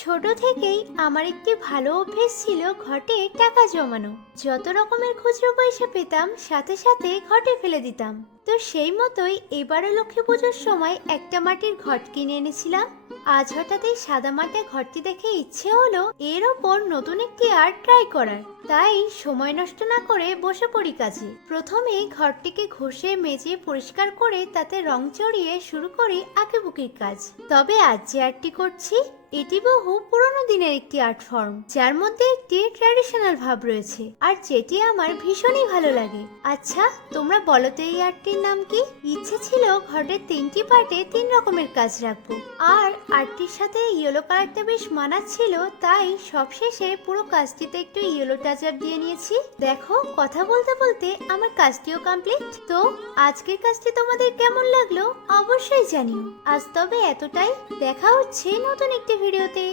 ছোট থেকেই আমার একটি ভালো অভ্যেস ছিল ঘটে টাকা জমানো। যত রকমের খুচরো পয়সা পেতাম, সাথে সাথে ঘটে ফেলে দিতাম। তো সেই মতোই এবারও লক্ষ্মী পুজোর সময় একটা মাটির ঘট কিনে এনেছিলাম। আজ হঠাৎ এই সাদা মাটা ঘরটি দেখে ইচ্ছে হলো এর ওপর নতুন একটি আর্ট ট্রাই করার। তাই সময় নষ্ট না করে বসে পড়ি কাজে। প্রথমে ঘরটিকে ঘষে, মেজে, পরিষ্কার করে তাতে রং চড়িয়ে শুরু করি আঁকিবুকির কাজ। তবে আজ যে আর্টটি করছি এটি বহু পুরনো দিনের একটি আর্ট ফর্ম, যার মধ্যে একটি ট্র্যাডিশনাল ভাব রয়েছে, আর যেটি আমার ভীষণই ভালো লাগে। আচ্ছা তোমরা বলো তো এই আর্টটির নাম কি? ইচ্ছে ছিল ঘরের তিনটি পার্টে তিন রকমের কাজ রাখব। আর আর্টটির সাথে ইয়েলো কালারটা বেশ মানাচ্ছিল তাই সবশেষে পুরো কাজটিতে একটু ইয়েলো টাচ আপ দিয়ে নিয়েছি। দেখো, কথা বলতে বলতে আমার কাজটিও কমপ্লিট তো আজকের কাজটি তোমাদের কেমন লাগল অবশ্যই জানিও। আজ তবে এতটাই। দেখা হচ্ছে নতুন একটি ভিডিওতে